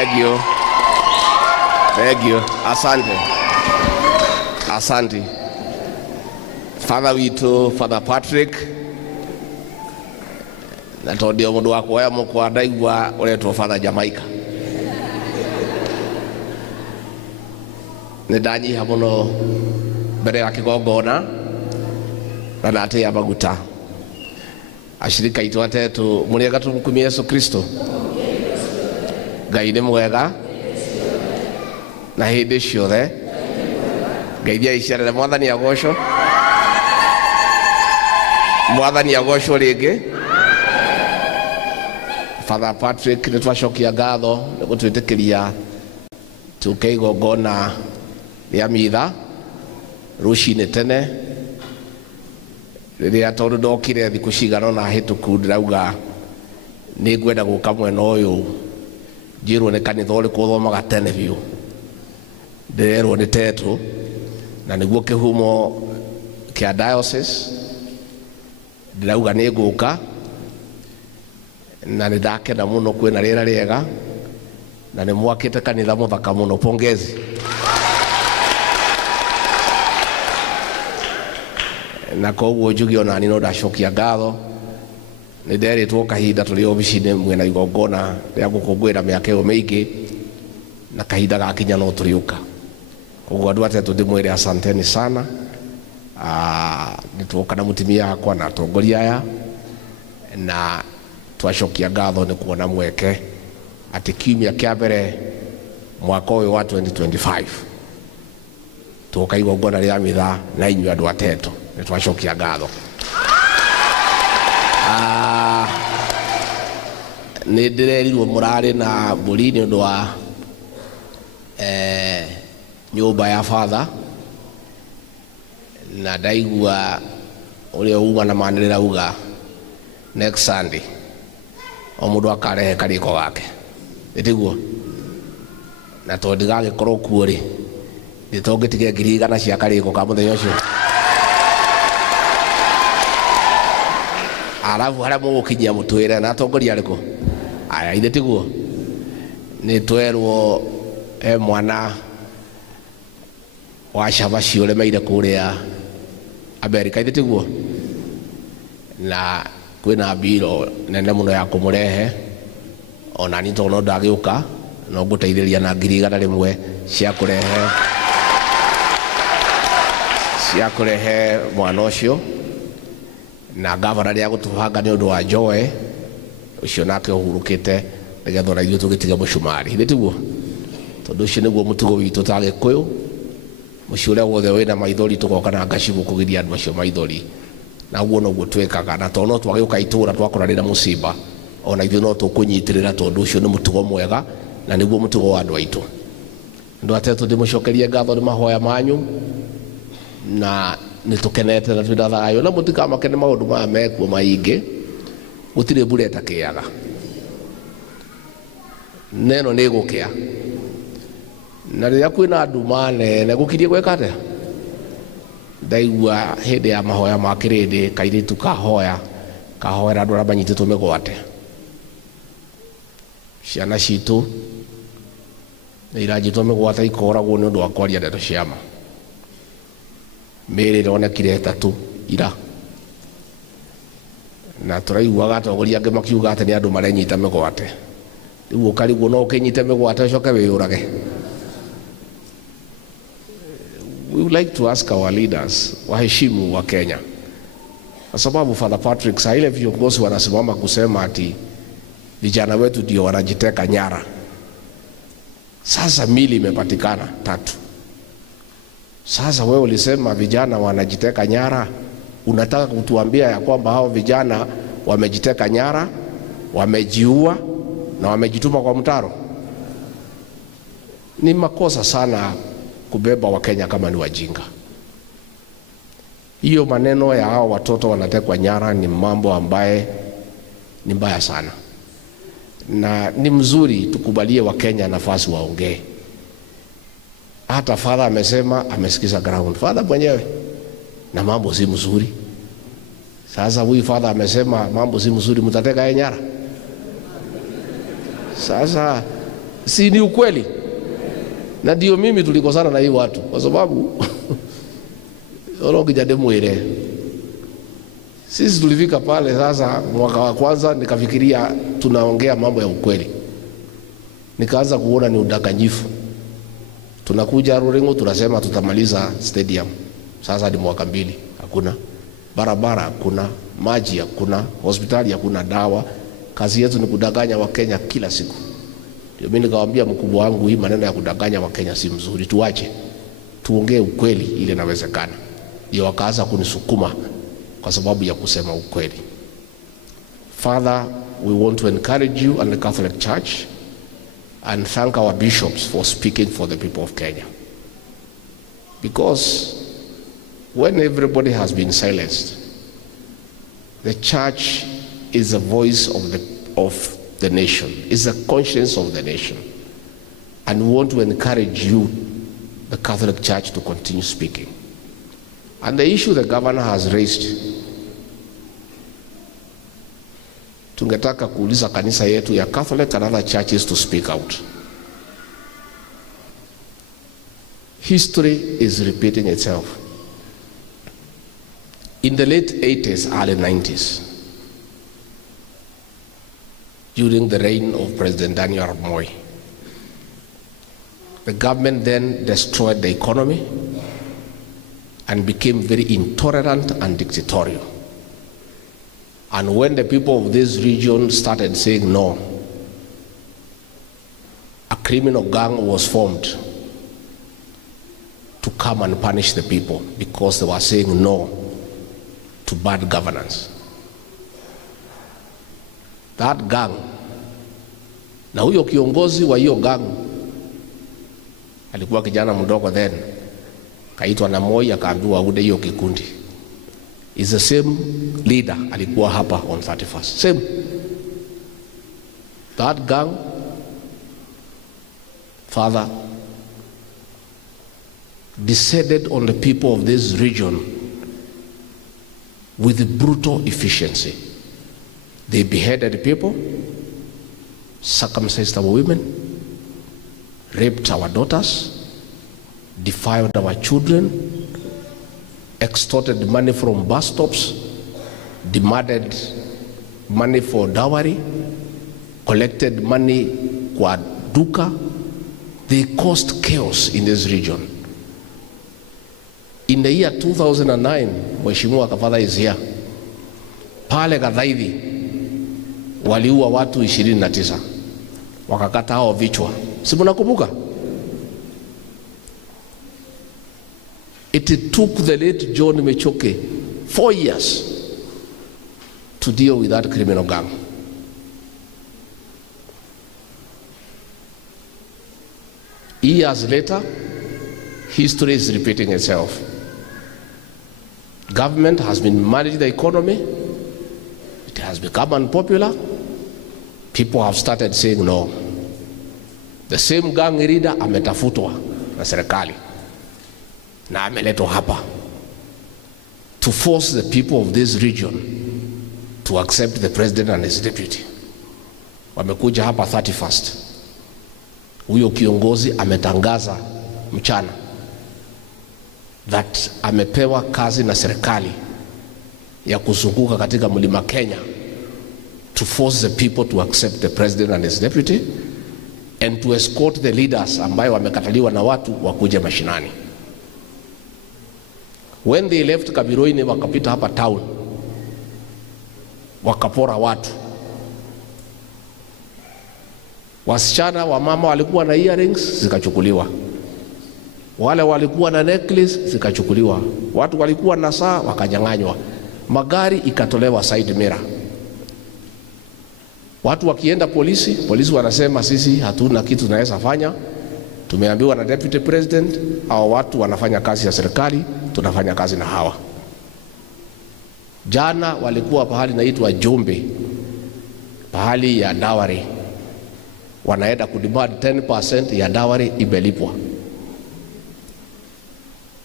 Thank you. Asante. Father witu, Father Patrick, na tondio mundu wa kuoya mukwa ndaigua uretwo Father Jamaica. Nidanyiha muno mbere ya kigongona na nate ya maguta. Ashirika itu atetu muriega tumukumia Yesu Kristo. Ngai ni mwega na hindi ciothe. Ngai dia iciarire mwathani agocwo. Mwathani agocwo ringi. Father Patrick nitwacokia ngatho gutwitikiria tuke igongona ria mitha rucini tene riria tondu ndokire thiku cigana na hituku ndirauga ni ngwenda guka mwena uyu njirwo ni kanitha uriku thomaga tene biu ndirerwo ni tetu na niguo kihumo kia diocese ndirauga ni nguka na nindakena muno kwina rira riega na ni mwakite kanitha muthaka muno. Pongezi. Na koguo njugi ona ni no ndacokia ngatho ni nderitwo kahinda tuli obicine mwena igongona ria gukungwira miaka iyo mingi na kahinda gakinya no turiuka. Koguo andu atetu ndimwire asanteni sana. Nitwoka na mutimia yakwa na atongoria aya na twacokia ngatho ni kuona mweke ati kiumia kia mbere mwaka uyu wa 2025 tuka igongona ria mitha na inyu andu atetu ni twacokia ngatho. Ni ndirerirwo murari na mburi ni undu wa nyumba ya Father na ndaigua uri uga na manirira uga next Sunday omundu akarehe kariko gake itiguo na tondi gagikorwo kuo ri nditongitige ngiri igana cia kariko ka muthenya ucio. Alafu haria mugukinyia mutwire na atongoria ariku aya ithe tiguo ni twerwo mwana wa Shabashi ule maire kuria Amerika ithe tiguo na kwina biro nene muno ya kumurehe ona ni tono ndagiuka no guteithĩrĩria na ngiri igana rimwe cia kurehe mwana ucio na gavana ria gutubanga ni undu wa Joe ucio nake uhurukite nigetha na ithuĩ tugitiga mucumari ithe tiguo tondu ucio niguo mutugo witu ta Gikuyu. Mucio uria wothe wina maithori tugoka na ngacibu kugiria andu acio maithori na guo no gutwekaga na tono twagiuka itura twakoranira musiba ona ithuĩ no tukunyitirira tondu ucio ni mutugo mwega na niguo mutugo wa andu aitu. Andu atetu ndimucokerie ngatho ni mahoya manyu na nitukenete na twina thayo na mutikamakene maundu maya mekuo maingi gutire mbura itakiaga neno ni gukia na riria kwina andu manene gukirie gweka atia ndaigua hindi ya mahoya ma kirindi kairitu kahoera andu aria manyititwo migwate ciana citu ni iranyitwo migwate ikoragwo ni undu wa kwaria ndeto ciama mĩrĩ ĩronekire ĩtatũ ira na tũraiguaga atongoria angĩ makiuga atĩ nĩ andũ marenyita mĩgwate rĩu ũkarigwo no ũkĩnyite mĩgwate ũcoke wĩyũrage. We would like to ask our leaders waheshimu wa Kenya kwa sababu Father Patrick saa ile viongozi wanasimama kusema ati vijana wetu ndio wanajiteka nyara. Sasa mili imepatikana 3. Sasa wewe ulisema vijana wanajiteka nyara, unataka kutuambia ya kwamba hao vijana wamejiteka nyara, wamejiua na wamejituma kwa mtaro? Ni makosa sana kubeba wa Kenya kama ni wajinga. Hiyo maneno ya hao watoto wanatekwa nyara ni mambo ambaye ni mbaya sana, na ni mzuri tukubalie wa Kenya nafasi waongee. Hata Father amesema amesikiza ground. Father mwenyewe na mambo si mzuri. Sasa huyu Father amesema mambo si mzuri, mtateka nyara. Sasa Si ni ukweli? Na ndio mimi tulikosana na hii watu kwa sababu kijademu ile. Sisi tulifika pale sasa mwaka wa kwanza nikafikiria tunaongea mambo ya ukweli. Nikaanza kuona ni udanganyifu. Tunakuja Ruringo tunasema tutamaliza stadium. Sasa ni mwaka 2 hakuna. Barabara hakuna, maji hakuna, hospitali hakuna, dawa. Kazi yetu ni kudanganya Wakenya kila siku. Ndio mimi nikamwambia mkubwa wangu, hii maneno ya kudanganya Wakenya si mzuri, tuache. Tuongee ukweli ile inawezekana. Ndio wakaanza kunisukuma kwa sababu ya kusema ukweli. Father, we want to encourage you and the Catholic Church and thank our bishops for speaking for the people of Kenya. Because when everybody has been silenced, the church is the voice of the nation, is the conscience of the nation. And we want to encourage you, the Catholic Church, to continue speaking. And the issue the governor has raised, tungetaka kuuliza kanisa yetu ya Catholic and other churches to speak out. History is repeating itself. In the late 80s, early 90s, during the reign of President Daniel Arap Moi, the government then destroyed the economy and became very intolerant and dictatorial. And when the people of this region started saying no, a criminal gang was formed to come and punish the people because they were saying no to bad governance. That gang, na huyo kiongozi wa hiyo gang alikuwa kijana mdogo then, kaitwa na Moi akaambiwa aude hiyo kikundi. Is the same leader alikuwa hapa on 31st. Same. That gang, Father, descended on the people of this region with brutal efficiency. They beheaded people, circumcised our women, raped our daughters, defiled our children, extorted money from bus stops, demanded money for dowry, collected money kwa duka. They caused chaos in this region. In the year 2009, Mheshimiwa Kavadha is here. Pale Gathaithi waliua watu 29. Wakakata hao vichwa. Si mnakumbuka? It took the late John Mechoke 4 years to deal with that criminal gang. Years later, history is repeating itself. Government has been managing the economy. It has become unpopular. People have started saying no. The same gang leader ametafutwa na serikali na ameletwa hapa to force the people of this region to accept the president and his deputy. Wamekuja hapa 31st. Huyo kiongozi ametangaza mchana that amepewa kazi na serikali ya kuzunguka katika mlima Kenya to force the people to accept the president and his deputy and to escort the leaders ambayo wamekataliwa na watu wakuje mashinani. When they left Kabiroini wakapita hapa town, wakapora watu. Wasichana wa mama walikuwa na earrings zikachukuliwa. Wale walikuwa na necklace zikachukuliwa. Watu walikuwa na saa wakanyang'anywa. Magari ikatolewa side mirror. Watu wakienda polisi wanasema sisi hatuna kitu tunaweza fanya. Tumeambiwa na deputy president au watu wanafanya kazi ya serikali, tunafanya kazi na hawa. Jana walikuwa pahali naitwa Jombe, pahali ya dowry. Wanaenda kudemand 10% ya dowry ibelipwa.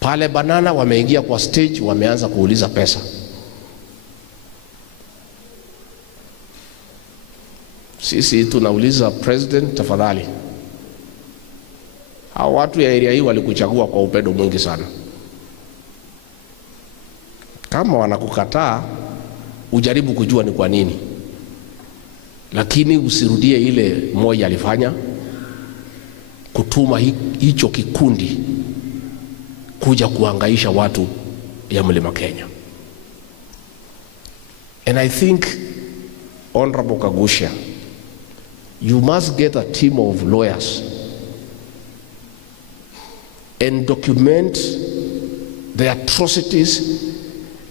Pale Banana wameingia kwa stage, wameanza kuuliza pesa. Sisi tunauliza president, tafadhali Hao watu ya area hii walikuchagua kwa upendo mwingi sana. Kama wanakukataa, ujaribu kujua ni kwa nini, lakini usirudie ile moja alifanya, kutuma hicho kikundi kuja kuhangaisha watu ya Mlima Kenya. And I think, Honorable Kagusha, you must get a team of lawyers and document the atrocities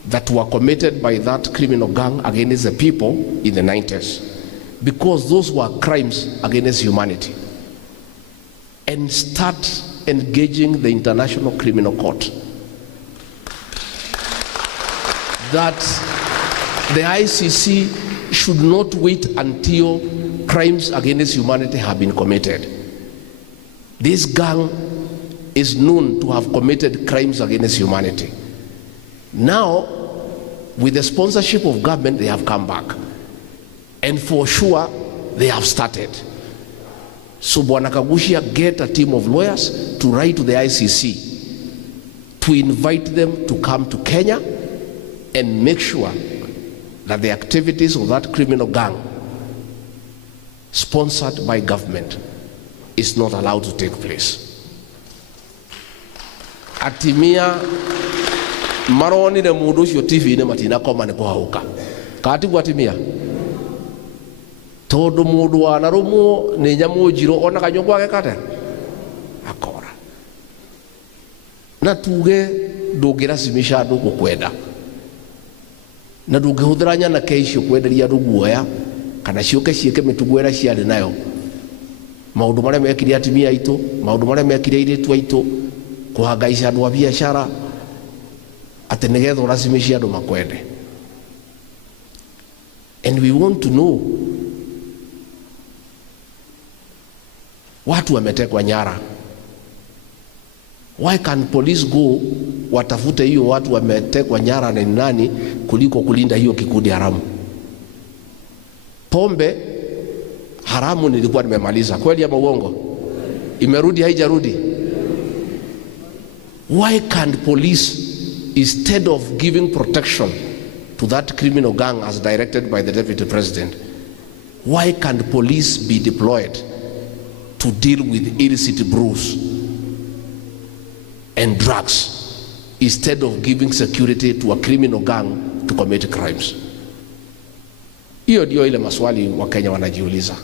that were committed by that criminal gang against the people in the 90s, because those were crimes against humanity, and start engaging the International Criminal Court. That the ICC should not wait until crimes against humanity have been committed. This gang is known to have committed crimes against humanity. Now, with the sponsorship of government, they have come back. And for sure, they have started. So Bwana Kagusha, get a team of lawyers to write to the ICC to invite them to come to Kenya and make sure that the activities of that criminal gang sponsored by government is not allowed to take place. Atimia maroni ne mundu ucio TV ne matina koma ne kuhauka kati gwatimia tondu mundu wanarumo ne nyamu njiro ona kanyongo ake kate akora na tuge ndungirasimisha andu gukwenda na ndungihuthira nyana keicio kwenderia andu guoya kana ciuke ciike mitugwera ciari nayo maundu maria mekire atimia aitu maundu maria mekire iritu aitu kuhangaisha andu a biashara ati nigetha urasimisha andu makwende. And we want to know, watu wametekwa nyara. Why can police go watafute hiyo watu wametekwa nyara na nani kuliko kulinda hiyo kikundi haramu? Pombe haramu nilikuwa nimemaliza, kweli ama uongo? Imerudi haijarudi? Why can't police, instead of giving protection to that criminal gang as directed by the Deputy President, why can't police be deployed to deal with illicit brews and drugs instead of giving security to a criminal gang to commit crimes? Hiyo ndio ile maswali wa Kenya wanajiuliza.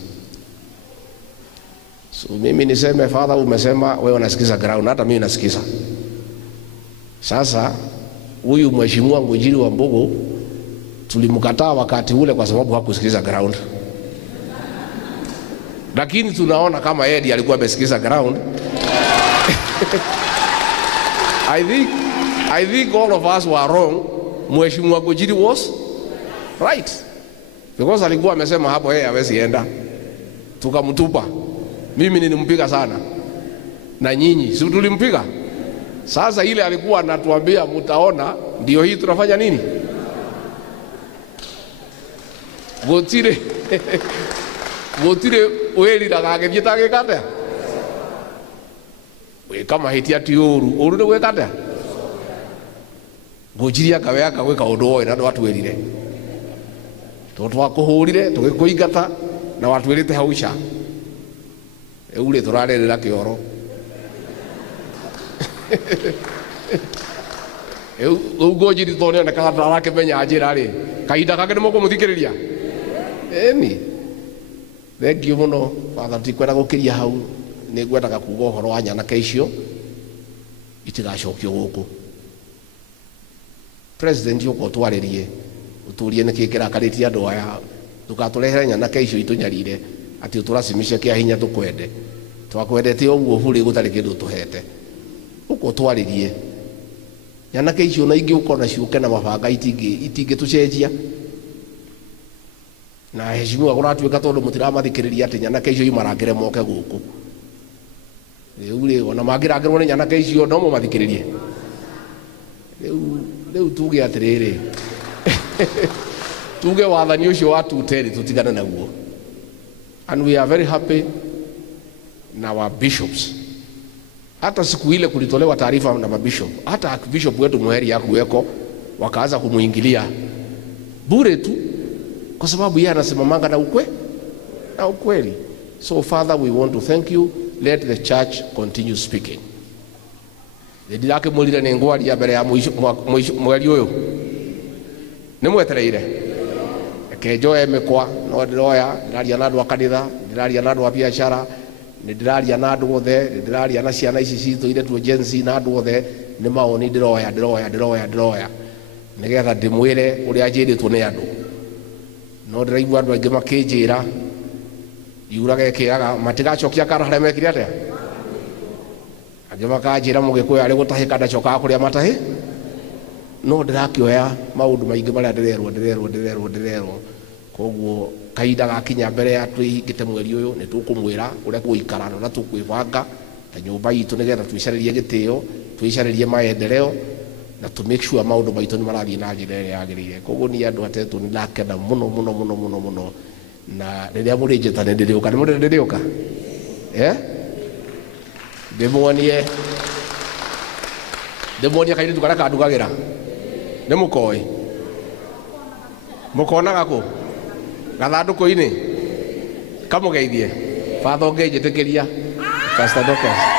So mimi niseme, Father, umesema wewe unasikiza ground, hata mimi nasikiza. Sasa huyu mheshimiwa Ngujiri wa Mbogo tulimkataa wakati ule kwa sababu hakusikiza ground, lakini tunaona kama yeye alikuwa amesikiza ground. I think all of us were wrong. Mheshimiwa Ngujiri was right, because alikuwa amesema hapo yeye hawezi enda, tukamtupa. Mimi nilimpiga sana na nyinyi si tulimpiga. Sasa ile alikuwa anatuambia mtaona, ndio hii tunafanya nini? Gotire weli dagage bitage kata. We kama hitia tiuru, uru ne kata. Gojiria kawe akawe ka udoe na watu welire. Toto wakuhurire tugikuingata na watu welite hausha. Eule turarerera kioro. Ngojiri tone na kata rake menya ajira ri kaida kake nimo kumuthikiriria eni. Thank you muno Father, tikwenda gukiria hau ni ngwendaga kuga uhoro wa nyana keicio itigacokio guku. President yuko twaririe uturie niki kirakaritie andu aya tukaturehere nyana keicio itunyarire ati turasimishe kia hinya tukwende twakwendete uguo buri gutari kindu tuhete uko twaririe nyana keicio na ingi ukona ciuke na mabanga itingi tucenjia na heshimiwa kuratuika tondu mutiramathikiriria ati nyana keicio imarangire moke guku ule ona magirangirwo ni nyana keicio no mumathikiririe leu tuge atiriri tuge wathani ucio watu teri tutigana naguo. And we are very happy na our bishops Hata siku ile kulitolewa taarifa na mabishop, hata bishop wetu Muheri hakuweko, wakaanza kumuingilia bure tu kwa sababu yeye anasimamanga na ukweli. So Father, we want to thank you. Let the church continue speaking. Ndilake mulire ne ngwari ya mbere ya mweri uyu ni mwetereire kejo emekwa no ndiroya ndiraria na andu a kanitha, ndiraria na andu a biashara, ndiraria na andu othe, ndiraria na ciana ici citu ire tu agency na andu othe, ni maoni ndiroya nigetha ndimwire uria njiritwo ni andu. No ndiraigua andu aingi makinjira yuraga ekiraga matigacokia kara haria mekire atia, angi makanjira mugikuyu ari gutahika ndacokaga kuria matahi. No ndirakioya maundu maingi maria ndirerwo. Koguo kahinda gakinya mbere ya twihingite mweri uyu ni tukumwira uria guikara na tukwibanga ta nyumba itu nigetha twicaririe gitio, twicaririe maendeleo na to make sure maundu maitu ni marathii na njira iria yagirire. Koguo ni andu atetu ni ndakena muno na riria muri njita ni ndiriuka, ni muri ndiriuka ndimuonie kairitu karia kandugagira ni mukoi mukonaga ku gathanduku-ini kamugeithie Father, ungejitikiria Pastor Dorcas.